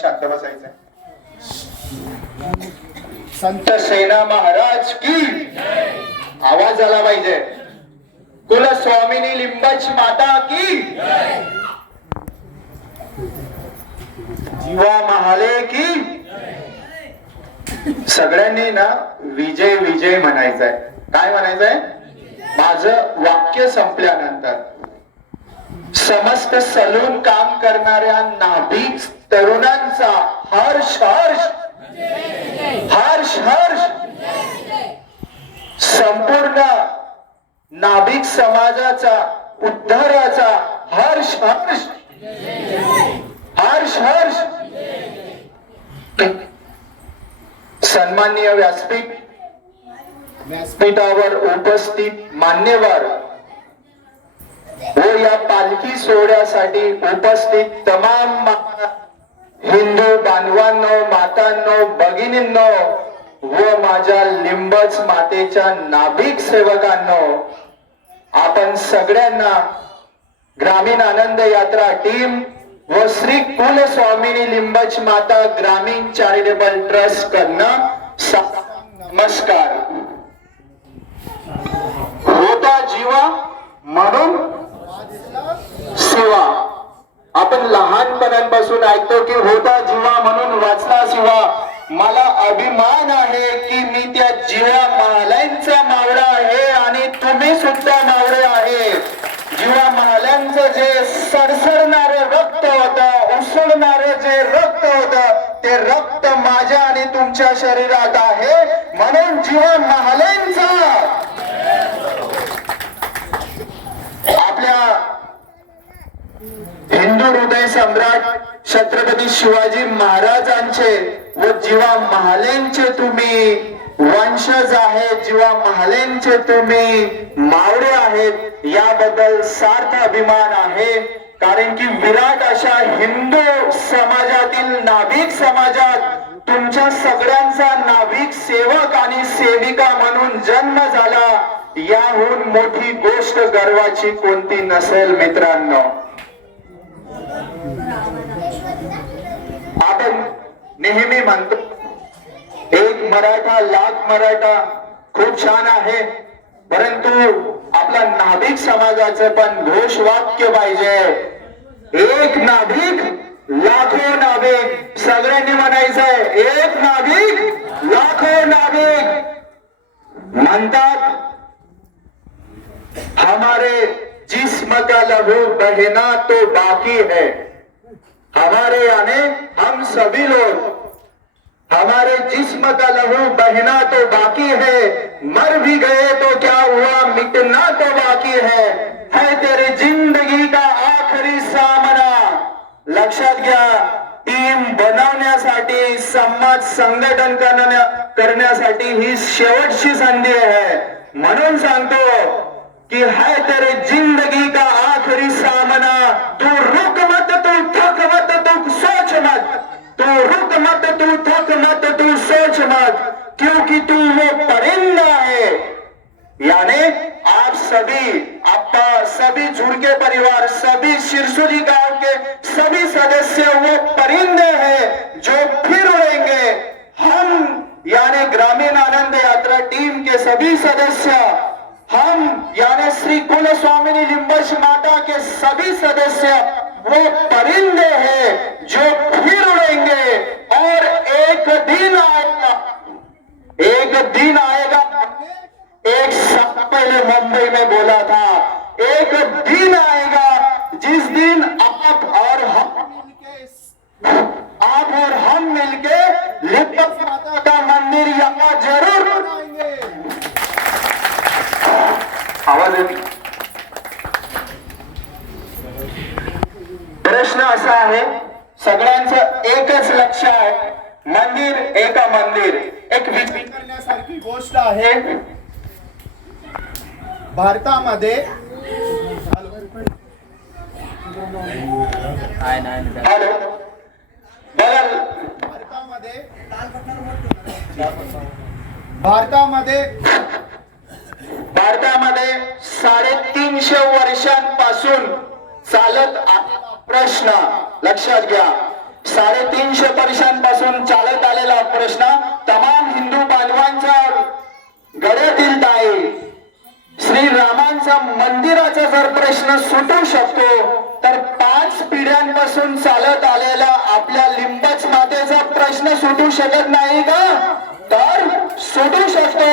शांत बसायचं. संत सेना महाराज की आवाज आला पाहिजे. कुलस्वामिनी लिंबच माता की जीवा महाले की. सगळ्यांनी ना विजय विजय म्हणायचंय. काय म्हणायचंय? माझं वाक्य संपल्यानंतर समस्त सलून काम करणाऱ्या नाभिक तरुणांचा हर्ष हर्ष हर्ष हर्ष, संपूर्ण नाभिक समाजाचा उद्धाराचा हर्ष हर्ष हर्ष हर्ष. सन्माननीय व्यासपीठावर उपस्थित मान्यवर व या पालखी सोहळ्यासाठी उपस्थित तमाम हिंदू बांधवांनो, मातांनो, भगिनींनो व माझ्या लिंबच मातेच्या नाभिक सेवकांनो, आपण सगळ्यांना ग्रामीण आनंद यात्रा टीम व श्री कुलस्वामिनी लिंबच माता ग्रामीण चॅरिटेबल ट्रस्ट कडनं नमस्कार. होता जीवा म्हणून सेवा. आपण लहानपणापासून ऐकतो की होता जीवा म्हणून वाचला शिवा. मला अभिमान आहे की मी त्या जीवा महालांचा मावळा आहे आणि तुम्ही सुद्धा मावळे आहे. जीवा महालांचं जे सरसरणारे रक्त होतं, उसळणारे जे रक्त होतं, ते रक्त माझ्या आणि तुमच्या शरीरात आहे. म्हणून जीवा महालांचा आपल्या हिंदू हृदय सम्राट छत्रपती शिवाजी महाराजांचे व जीवा महालेंचे तुम्ही वंशज आहेत, जीवा महालेंचे तुम्ही मावळे आहेत, याबद्दल सार्थ अभिमान आहे. कारण की विराट अशा हिंदू समाजातील नाभिक समाजात तुमच्या सगळ्यांचा नाभिक सेवक आणि सेविका म्हणून जन्म झाला. याहून मोठी गोष्ट गर्वाची कोणती नसेल मित्रांनो. आपण नेहमी म्हणतो एक मराठा लाख मराठा, खूप छान आहे, परंतु आपला नाभिक समाजाचं पण घोषवाक्य पाहिजे. एक नाभिक लाखो नाभिक. सगळ्यांनी म्हणायचंय एक नाभिक लाखो नाभिक. म्हणतात हमारे जिस्म का लहू बहना तो बाकी है. हमारे यानी हम सभी लोग, हमारे जिस्म का लहू बहना तो बाकी है. मर भी गए तो क्या हुआ, मिटना तो बाकी है तेरी जिंदगी का आखरी सामना. लक्षात घ्या, टीम बनवण्यासाठी, समाज संघटन करण्यासाठी ही शेवटची संधी आहे. म्हणून सांगतो कि है तेरे जिंदगी का आखिरी सामना. तू रुक मत, तू थक मत, तू सोच मत. तू रुक मत, तू थक मत, तू सोच मत, क्योंकि तू वो परिंदा है. यानी आप सभी, आपका सभी झुरके परिवार, सभी सिरसुली गांव के सभी सदस्य वो परिंदे हैं जो फिर उड़ेंगे. हम यानी ग्रामीण आनंद यात्रा टीम के सभी सदस्य, हम यानी श्री कुलस्वामिनी लिंबच माता के सभी सदस्य वो परिंदे हैं जो फिर उड़ेंगे. और एक दिन आएगा, एक दिन आएगा. एक साल पहले मुंबई में बोला था, एक दिन आएगा जिस दिन आप और हम मिलके लिंबच माता मंदिर यहाँ जरूर बनाएंगे। आवाज येत. प्रश्न असा आहे, सगळ्यांचं एकच लक्ष आहे, मंदिर एक मंदिर. एक विचार करण्यासारखी गोष्ट आहे. भारतामध्ये हॅलो बघा, भारतामध्ये 350 वर्षांपासून चालत आलेला प्रश्न लक्षात घ्या. 350 वर्षांपासून चालत आलेला प्रश्न तमाम हिंदू बांधवांचा गळ्यातील आहे. श्रीरामांचा मंदिराचा जर प्रश्न सुटू शकतो तर 5 पिढ्यांपासून चालत आलेला आपल्या लिंबच मातेचा प्रश्न सुटू शकत नाही का? तर सुटू शकतो.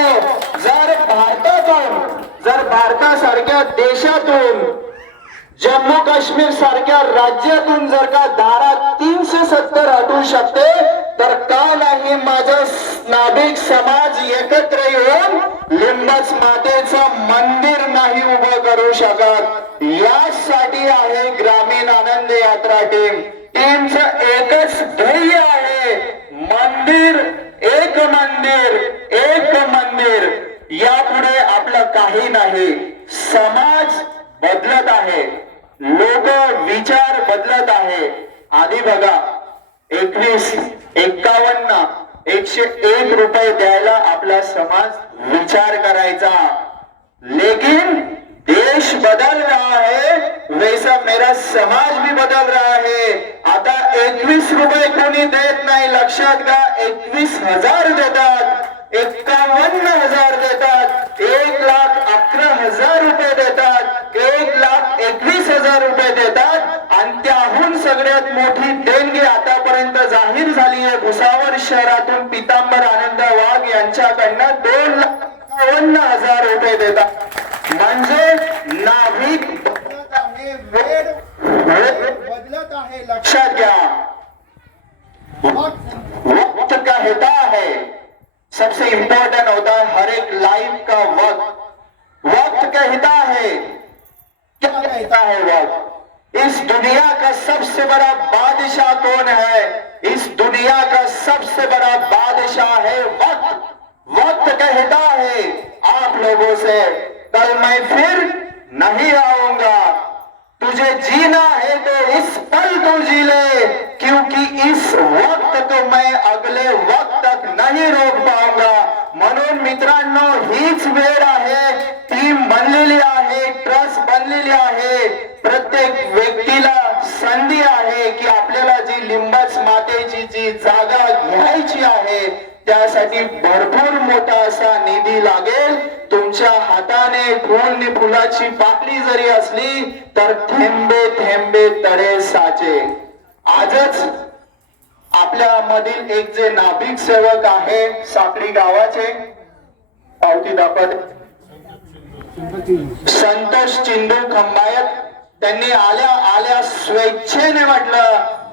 जर भारतासारख्या देशातून, जम्मू काश्मीर सारख्या राज्यातून जर का धारा 370 हटू शकते तर का नाही माझा नाभिक समाज एकत्र येऊन लिंबच मातेचं मंदिर नाही उभं करू शकत? यासाठी आहे ग्रामीण आनंद यात्रा टीमचं एकच ध्येय आहे, मंदिर एक मंदिर एक मंदिर. यापुढे आपलं काही नाही. समाज बदलत आहे, लोक विचार बदलत आहे. आधी बघा 21, 51, 101 रुपये द्यायला आपला समाज विचार करायचा. लेकिन देश बदल रहा है, वैसा मेरा समाज भी बदल रहा है. आता 21 रुपये कोणी देत नाही, लक्षात घ्या. 21,000 देतात, 51,000 देतात, 1,11,000 रुपये देतात, 1,21,000 रुपये देतात. आणि त्याहून सगळ्यात मोठी देणगी आतापर्यंत जाहीर झाली आहे भुसावळ शहरातून पितांबर आनंद वाघ यांच्याकडनं 2,51,000 रुपये देतात. म्हणजे नाभिक बदलत आहे, वेळ बदलत आहे. लक्षात घ्या. वक्त का हिता है, सबसे इंपॉर्टेंट होता है हर एक लाइफ का वक्त. वक्त कहता है, क्या कहता है वक्त? इस दुनिया का सबसे बड़ा बादशाह कौन है? इस दुनिया का सबसे बड़ा बादशाह है वक्त. वक्त कहता है आप लोगों से, कल मैं फिर नहीं आऊंगा, तुझे जीना है तो इस पल तू जी ले, क्योंकि इस वक्त को मैं अगले वक्त तक नहीं रोक पाऊंगा. म्हणून मित्रांनो, हीच वेळ आहे, टीम बनलेली आहे, ट्रस्ट बनलेली आहे. प्रत्येक व्यक्तीला संधी आहे की आपल्याला जी लिंबच मातेची जी जागा घ्यायची आहे त्यासाठी भरपूर मोठा असा निधी लागेल. तुमच्या हाताने फुलाची पाकळी जरी असली तर थेंबे थेंबे तळे साचे. आजच आपल्या मधील एक जे नाभिक सेवक आहे साखरी गावाचे, पावती दाखवत, संतोष चिंदू खंबायत, त्यांनी आल्या स्वेच्छेने म्हटलं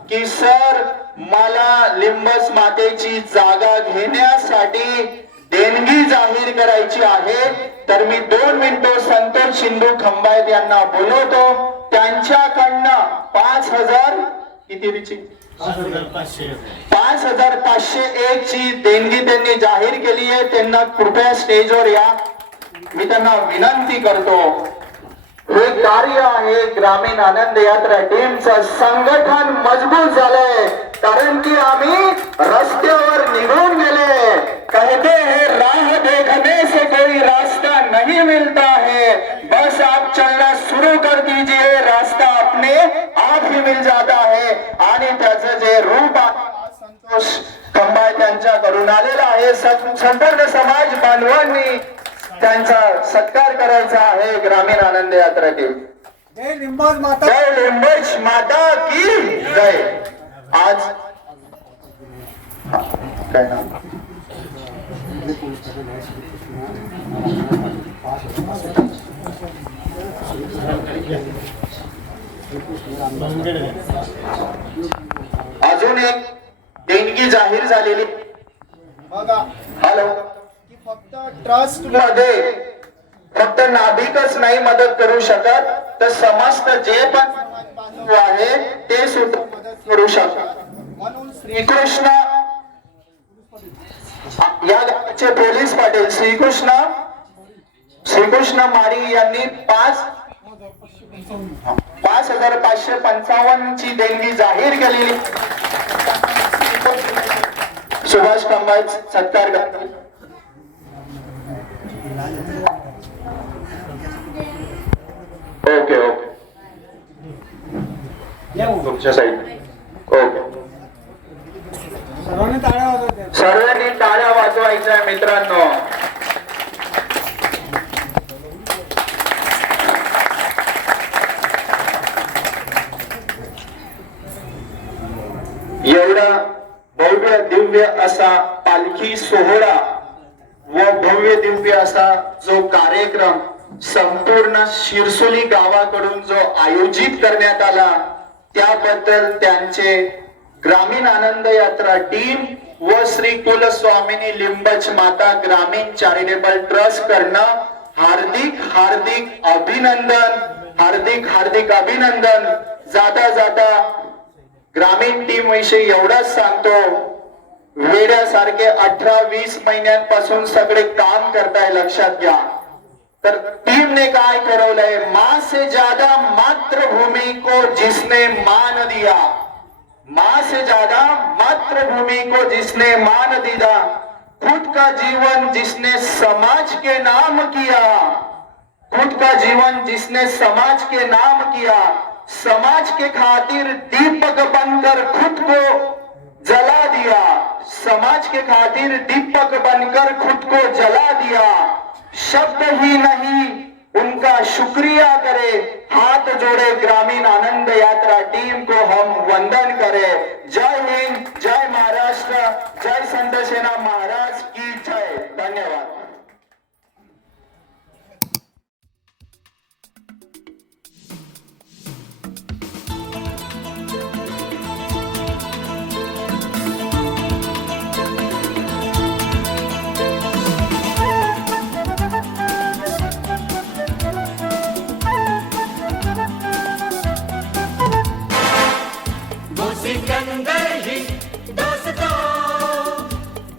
की सर मला लिंबच मातेची जागा घेण्यासाठी देणगी जाहीर करायची आहे. तर मी 2 मिनिटं संतोष चिंदू खंबायत यांना बोलवतो. त्यांच्याकडनं 5,000 कितीची 5,501 ची देणगी त्यांनी जाहीर केली आहे. त्यांना कृपया स्टेजवर या, मी त्यांना विनंती करतो. हे कार्य आहे ग्रामीण आनंद यात्रा टीमचं. संघटन मजबूत झालंय कारण की आम्ही रस्त्यावर निघून गेले. कहते हैं राह देखने से कोई रास्ता नहीं मिलता है, बस आप चलना शुरू कर दीजिए, रास्ता अपने आप ही मिल जाता है. आणि त्याचं जे रूप संतोष खंबाय त्यांच्याकडून आलेला आहे. संपूर्ण समाज बांधवांनी त्यांचा सत्कार करायचा आहे. ग्रामीण आनंद यात्रा टीम. जय लिंबच माता, जय लिंबच माता की जय. आज काय नाव अजून एक देणगी जाहीर झालेली बघा हॅलो, की फक्त ट्रस्ट मध्ये फक्त नाभिकच नाही मदत करू शकत, तर समस्त जे पण बांधव आहे ते सुद्धा मदत करू शकतात. म्हणून श्रीकृष्ण या गावाचे पोलीस पाटील श्रीकृष्ण माळी यांनी 5,555 ची देणगी जाहीर केलेली. सुभाष कंबाज सत्कार करतात. ओके ओके, तुमच्या साईड. ओके, सर्वांनी टाळ्या वाजवल्या. सर्वांनी टाळ्या वाजवायच्या मित्रांनो. एवढा भव्य दिव्य असा पालखी सोहळा व भव्य दिव्य असा जो कार्यक्रम संपूर्ण शिरसोली गावाकडून जो आयोजित करण्यात आला, त्याबद्दल त्यांचे ग्रामीण आनंद यात्रा टीम व श्री कुलस्वामिनी लिंबच माता ग्रामीण चॅरिटेबल ट्रस्ट करणं हार्दिक हार्दिक अभिनंदन, हार्दिक हार्दिक अभिनंदन. जाता जाता ग्रामीण टीम विषयी एवढंच सांगतो, वेड्यासारखे 18-20 महिन्यांपासून सगळे काम करताय, लक्षात घ्या. तर टीम ने काय ठरवलंय, मां से ज्यादा मातृभूमि को जिसने मान दिया, मां से ज्यादा मातृभूमि को जिसने मान दिया, खुद का जीवन जिसने समाज के नाम किया, खुद का जीवन जिसने समाज के नाम किया, समाज के खातिर दीपक बनकर खुद को जला दिया, समाज के खातिर दीपक बनकर खुद को जला दिया. शब्द ही नहीं उनका शुक्रिया करे, हाथ जोड़े ग्रामीण आनंद यात्रा टीम को हम वंदन करें. जय हिंद, जय महाराष्ट्र, जय संत सेना महाराज की जय. धन्यवाद. सिकंदर ही दोस्तों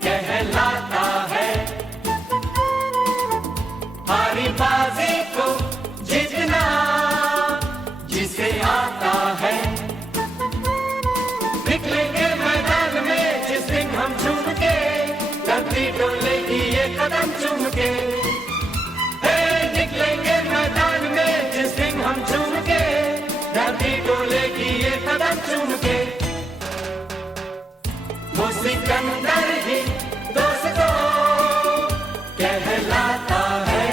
कहलाता है, हारी बाजी को जीतना जिसे आता है. निकलेंगे मैदान में जिस दिन हम झूम के, धरती डोलेगी ये कदम चूम के. निकलेंगे मैदान में जिस दिन हम झूम के, धरती डोलेगी ये कदम चूम के. वो सिकंदर ही दोस्तों कहलाता है.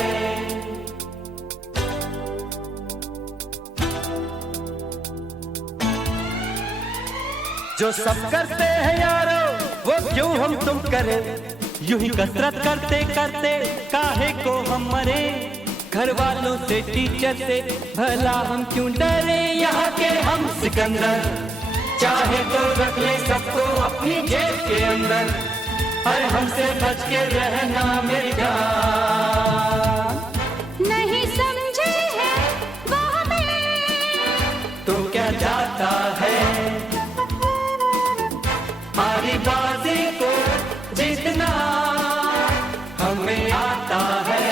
जो सब करते हैं यारो वो क्यों हम तुम करें, यूं ही कसरत करते करते काहे को हम मरे. घर वालों से टीचर से भला हम क्यों डरे, यहाँ के हम सिकंदर चाहे तो रख ले सबको अपनी जेब के अंदर. और हमसे बच के रहना मेरी जान. नहीं समझे हैं वो हमें तो क्या जाता है, हमारी बाजी को जीतना हमें आता है.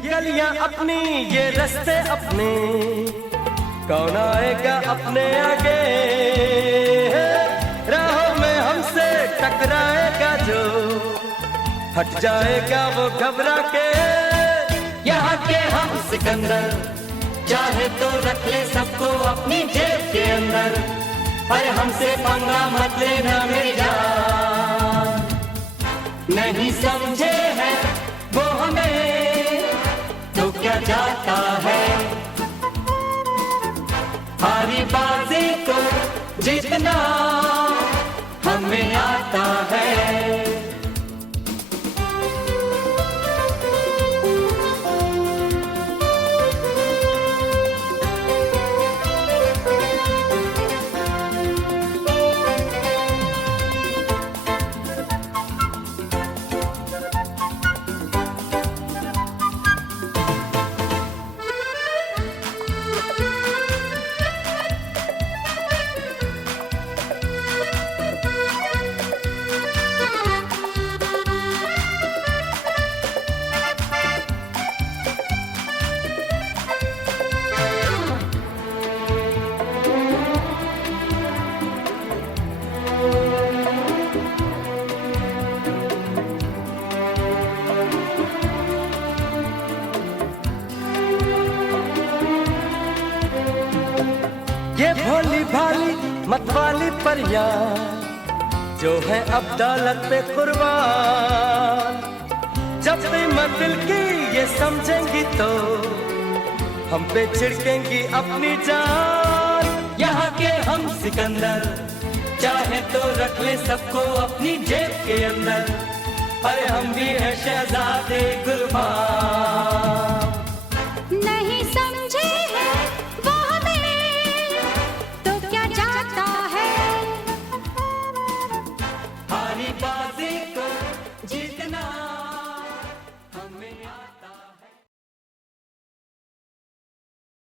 ये गलियां अपनी, ये रास्ते अपने, कौन आएगा अपने आगे? राहों में हमसे टकराएगा जो, हट जाएगा वो घबरा के। यहाँ के हम सिकंदर, चाहे तो रख ले सबको अपनी जेब के अंदर, पर हमसे पंगा मत लेना मेरी जान। नहीं समझे हैं वो हमें तो क्या जाता है, हारी बाजी को जीतना हमें आता है। ये भोली भाली मतवाली परियां जो है अब दौलत पे कुर्बान, जब भी दिल की ये समझेंगी तो हम पे छिड़केंगी अपनी जान। यहाँ के हम सिकंदर, चाहे तो रख ले सबको अपनी जेब के अंदर, पर हम भी हैं शहजादे कुर्बान।